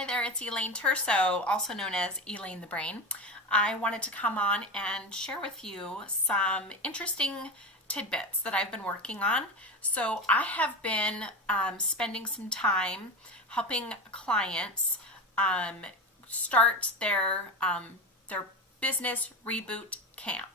Hi there, it's Elaine Terso, also known as Elaine the Brain. I wanted to come on and share with you some interesting tidbits that I've been working on. So I have been spending some time helping clients start their business reboot camp.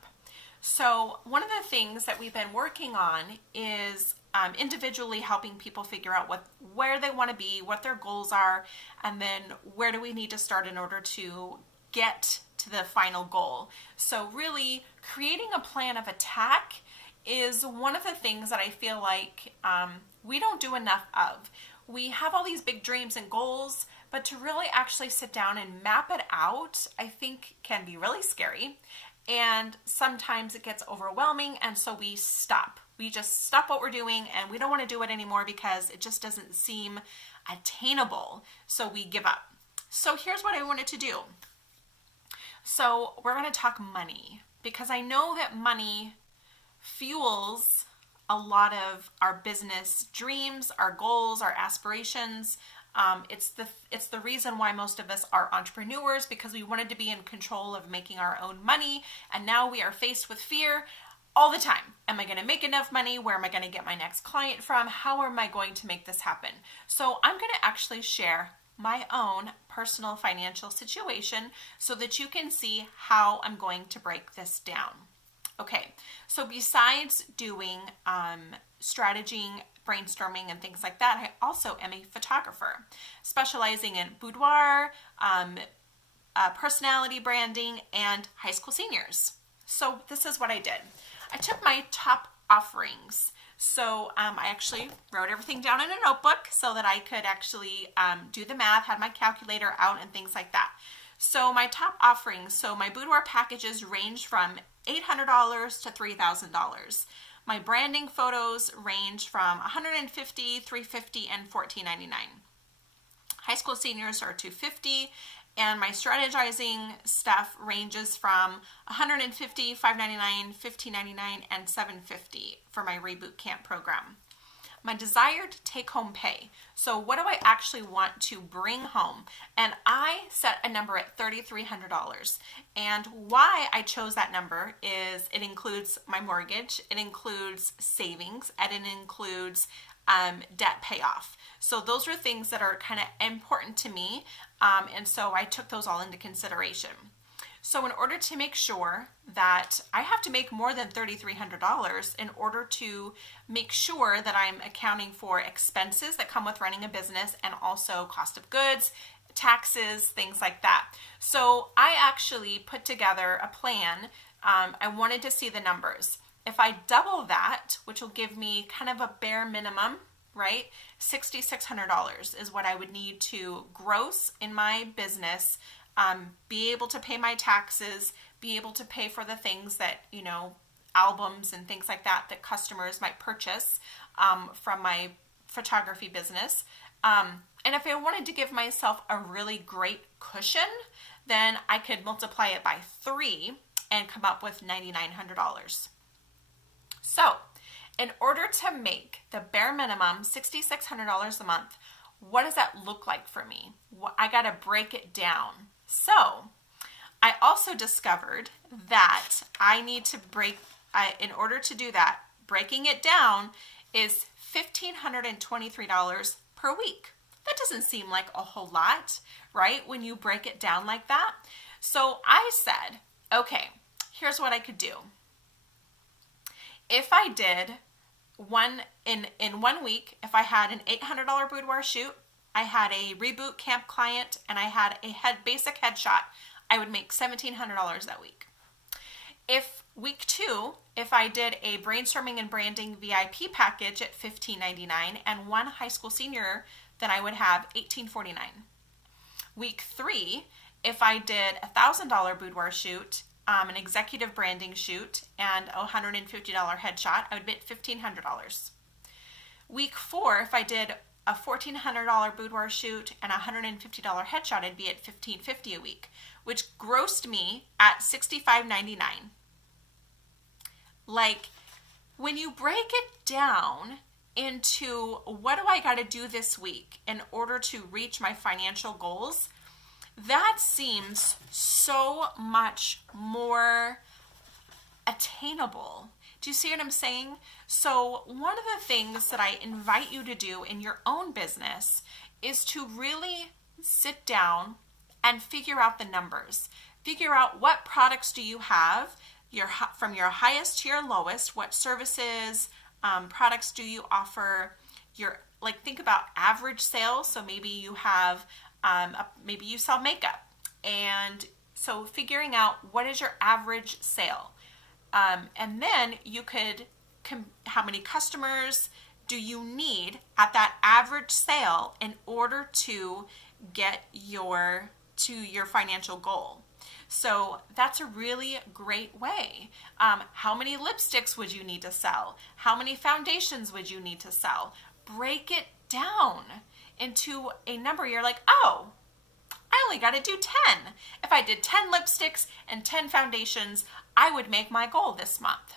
So one of the things that we've been working on is individually helping people figure out where they want to be, what their goals are, and then where do we need to start in order to get to the final goal. So really creating a plan of attack is one of the things that I feel like we don't do enough of. We have all these big dreams and goals, but to really actually sit down and map it out, I think can be really scary. And sometimes it gets overwhelming, and so we stop. We just stop what we're doing, and we don't want to do it anymore because it just doesn't seem attainable. So we give up. So here's what I wanted to do. So we're going to talk money, because I know that money fuels a lot of our business dreams, our goals, our aspirations. It's the reason why most of us are entrepreneurs, because we wanted to be in control of making our own money, and now we are faced with fear all the time. Am I going to make enough money? Where am I going to get my next client from? How am I going to make this happen? So I'm going to actually share my own personal financial situation so that you can see how I'm going to break this down. Okay, so besides doing strategy, brainstorming, and things like that, I also am a photographer specializing in boudoir, personality branding, and high school seniors. So this is what I did. I took my top offerings. So I actually wrote everything down in a notebook so that I could actually do the math, had my calculator out and things like that. So my top offerings, so my boudoir packages range from $800 to $3,000. My branding photos range from $150, $350, and $1,499. High school seniors are $250, and my strategizing stuff ranges from $150, $599, $1,599, and $750 for my Reboot Camp program. My desired take-home pay. So what do I actually want to bring home? And I set a number at $3,300. And why I chose that number is it includes my mortgage, it includes savings, and it includes debt payoff. So those are things that are kind of important to me. And so I took those all into consideration. So in order to make sure that I have to make more than $3,300 in order to make sure that I'm accounting for expenses that come with running a business and also cost of goods, taxes, things like that. So I actually put together a plan. I wanted to see the numbers. If I double that, which will give me kind of a bare minimum, right? $6,600 is what I would need to gross in my business, be able to pay my taxes, be able to pay for the things that, albums and things like that customers might purchase from my photography business. And if I wanted to give myself a really great cushion, then I could multiply it by 3 and come up with $9,900. So in order to make the bare minimum $6,600 a month, what does that look like for me? I got to break it down. So I also discovered that I need to in order to do that, breaking it down is $1,523 per week. That doesn't seem like a whole lot, right? When you break it down like that. So I said, okay, here's what I could do. If I did in 1 week, if I had an $800 boudoir shoot, I had a Reboot Camp client, and I had a basic headshot, I would make $1,700 that week. If week 2, if I did a brainstorming and branding VIP package at $1,599 and one high school senior, then I would have $1,849. Week 3, if I did a $1,000 boudoir shoot, an executive branding shoot, and a $150 headshot, I would make $1,500. Week 4, if I did a $1,400 boudoir shoot and a $150 headshot, I'd be at $1,550 a week, which grossed me at $6,599. Like, when you break it down, into what do I got to do this week in order to reach my financial goals, that seems so much more attainable. Do you see what I'm saying? So one of the things that I invite you to do in your own business is to really sit down and figure out the numbers. Figure out what products do you have, from your highest to your lowest, what services, products do you offer, think about average sales. So maybe you have, maybe you sell makeup. And so figuring out what is your average sale. And then you could, how many customers do you need at that average sale in order to get to your financial goal? So that's a really great way. How many lipsticks would you need to sell? How many foundations would you need to sell? Break it down into a number. You're like, oh, I only got to do 10. If I did 10 lipsticks and 10 foundations, I would make my goal this month.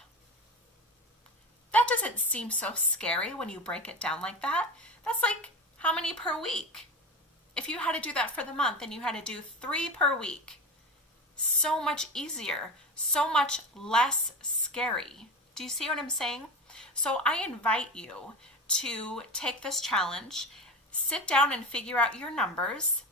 That doesn't seem so scary when you break it down like that. That's like how many per week? If you had to do that for the month and you had to do 3 per week, so much easier, so much less scary. Do you see what I'm saying? So I invite you to take this challenge, sit down and figure out your numbers,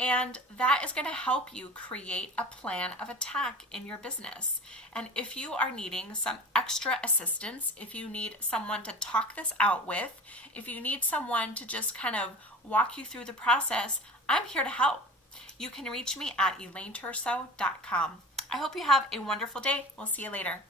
and that is going to help you create a plan of attack in your business. And if you are needing some extra assistance, if you need someone to talk this out with, if you need someone to just kind of walk you through the process, I'm here to help. You can reach me at elaineturso.com. I hope you have a wonderful day. We'll see you later.